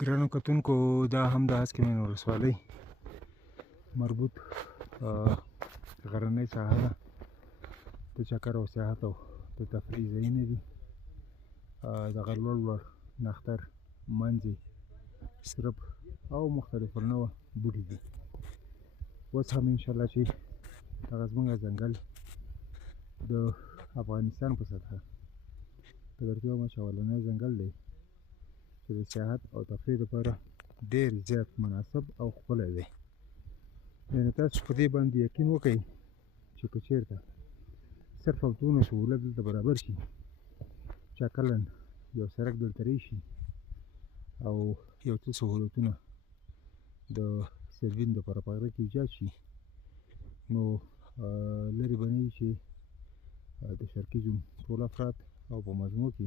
ګرانو کتونکو دا هم د هسکې مین ولسوالۍ مربوط غرنۍ ساحه ده د چکر او سیاحت او د تفریح ځایونه دي دغه لوړ لوړ نښتر منځې سرب او مختلف النوع بوټي دي اوس هم انشاءالله چې دغه زموږ ځنګل د افغانستان په سطحه د ګرځېدو مچ اولنی ځنګل دی چې د سیاحت او تفریح لپاره ډېر زیات مناسب او ښکلی دی. یعنې تاسو په دې باندې یقین وکئ چې که چېرته صرف او دونه سهولت دلته برابر شي چې اقلاً یو سړک دلته راشي او یو څه سهولتونه د سیلګرو دپاره په غره کې ایجاد شي نو لرې به نه وي چې د شرقي زون ټول افراد او په مجموع کې